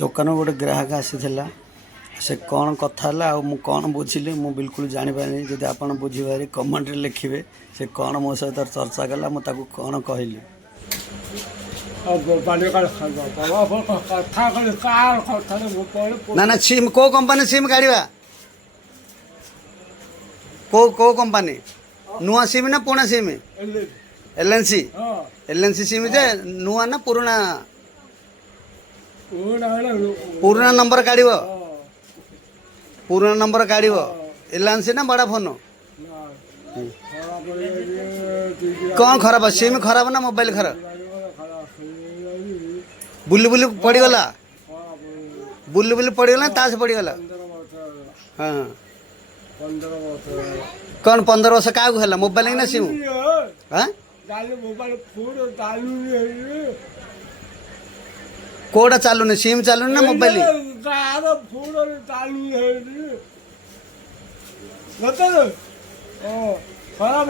दुकान गोटे ग्राहक आसी से कौन कथा मु कौन बुझिली मु बिल्कुल जापारे जब आप बुझीपारे कमेंट लिखे से कौन मो सहित चर्चा कला मुझे कौन कहली ना ना सिम को कंपनी सिम काढ़ा को कंपनी नुआ सिम ना Pune SIM LNC LNC SIM जे नुआ ना पुराना पुराना नंबर काढ़ पुराना नंबर काढ़ एलएनसी ना बड़ा फोन कौन खराब सिम खराब ना मोबाइल खराब बुली बुली पड़गला बुली बुली पड़गला ताश पड़गला हाँ कौन 15 वर्ष क्या है मोबाइल ना सिम हाँ कोड़ा चालू सिम चालू ना मोबाइल खराब